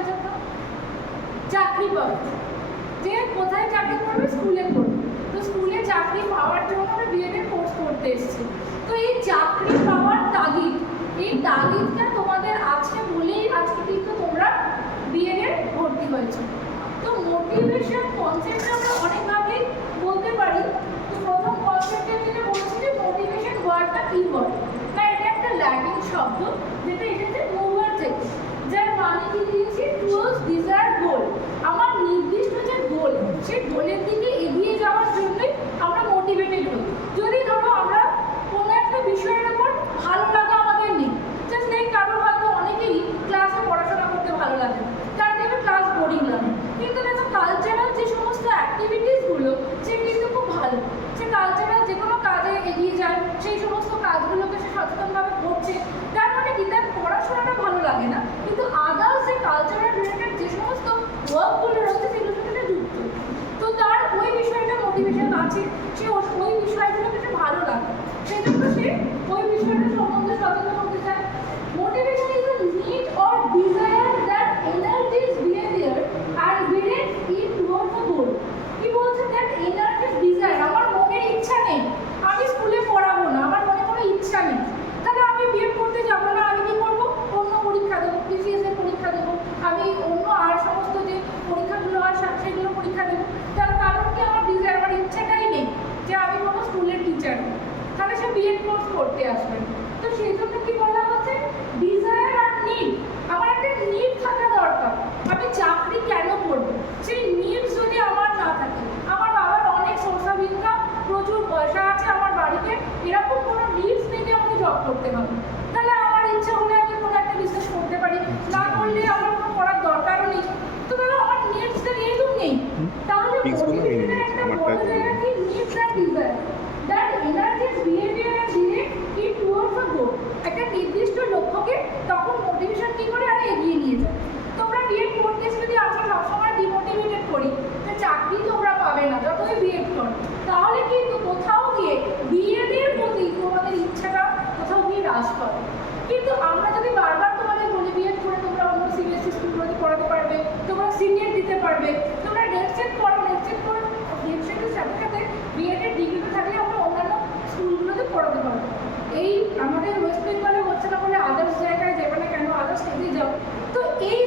কিসের জন্য? চাকরি পাওয়ার, যে কোথায় চাকরি করবে, স্কুলে করবে। তো স্কুলে চাকরি পাওয়ার জন্য আমরা বিএড এর কোর্স করতে এসেছি। তো এই চাকরি পাওয়ার তাগিদ, এই তাগিদটা তোমাদের আছে বলেই আজকে কিন্তু তোমরা বিএড এ ভর্তি হয়েছে। তো মোটিভেশন কনসেপ্টটা আমরা অনেকভাবেই বলতে পারি। তো প্রথম কনসেপ্টে যেটা বলছি যে মোটিভেশন ওয়ার্ডটা কি বলে, না এটা একটা ল্যাটিন শব্দ যেটা এসেছে মুভার থেকে, যার মানে কি দিয়েছি টুয়ার্ডস ডিজায়ার্ড গোল। আমার নির্দিষ্ট যে গোল, সেই গোলের দিকে এগিয়ে যাওয়ার জন্যই আমরা মোটিভেটেড হই। যদি ধরো আমরা কোনো একটা বিষয়ের উপর ভালো লাগা আমাদের নেই, জাস্ট এই কারণ হয়তো অনেকেরই ক্লাসে পড়াশোনা করতে ভালো লাগে, তার থেকে ক্লাস বোরিং লাগে, কিন্তু দেখো কালচারাল যে সমস্ত অ্যাক্টিভিটিসগুলো সে কিন্তু খুব ভালো, সে কালচারাল যে কোনো কাজে এগিয়ে যায়, সেই সমস্ত কাজগুলোকে সে সচেতনভাবে করছে, তার মানে কি তার পড়াশোনাটা ভালো লাগে না, কিন্তু আদার্স যে কালচারাল রিলেটেড যে সমস্ত ওয়ার্কগুলো রয়েছে সেগুলোর সাথে যুক্ত, তো তার ওই বিষয়টা মোটিভেশন আছে, সে ওই বিষয়গুলোকে সে ভালো লাগে, সেই জন্য সে ওই বিষয়টা সম্বন্ধে সচেতন হতে চায়। Motivation is a need or desire that energises behaviour and directs it towards a goal. কি বলছে দ্যাট এনার্জিজ ডিজায়ার, আমার মনের ইচ্ছা নেই, আমি স্কুলে পড়াবো না, আমার মনে কোনো ইচ্ছা নেই, তাহলে আমি বিএড করতে যাবো না, আমি কি করবো, অন্য পরীক্ষা দেবো, পিসিএস এর পরীক্ষা দেবো, আমি অন্য আর সমস্ত যে পরীক্ষাগুলো হয় সেগুলো পরীক্ষা দেবো। তার কারণ কি, আমার ডিজায়ার, আমার ইচ্ছাটাই নেই যে আমি কোনো স্কুলের টিচার হই, তাহলে সে বিএড কোর্স করতে আসবে। তো সেই জন্য কি বলা হচ্ছে, ডিজায়ার আর নিড, আমার একটা নিড থাকা দরকার, আমি চাকরি কেন করবো, সেই নিড যদি আমার না থাকে, আমার বাবার অনেক সোর্স অফ ইনকাম, প্রচুর পয়সা আছে আমার বাড়িতে, এরকম কোনো নিডস নেই যে আমাকে জব করতে হবে, তাহলে আমার ইচ্ছা হলে আমি কোনো একটা বিজনেস করতে পারি, না করলে আমার কোনো করার দরকারও নেই, তো তাহলে আমার নিডসটা যেহেতু নেই, তাহলে মোটিভেশনের একটা বড় জায়গা কি, নিডস আর desire that energises behaviour and direct it towards a goal, একটা নির্দিষ্ট লক্ষ্যকে তখন মোটিভেশন কি করে আরে এগিয়ে নিয়ে যায়। তোমরা বিএড করতে যদি আমরা সবসময় ডিমোটিভেটেড করি, তো চাকরি তোমরা পাবে না যতই বিএড করো, তাহলে কিন্তু কোথাও গিয়ে বিএড এর প্রতি তোমাদের ইচ্ছাটা কোথাও গিয়ে হ্রাস পাবে। কিন্তু আমরা যদি বারবার তোমাদের বলি বিএড করে তোমরা অন্য সিবিএসসি স্কুলগুলোতে পড়াতে পারবে, তোমরা সিনিয়র দিতে পারবে, তোমরা নেট সেট করো, নেট সেটের সাথে সাথে বিএড এর ডিগ্রিতে থাকলে আমরা অন্যান্য স্কুলগুলোতে পড়াতে পারবো। এই আমাদের ওয়েস্ট বেঙ্গলে হচ্ছে না বলে আদার্স জায়গায় যাবে না কেন, আদার্স স্টেটে যাও। তো এই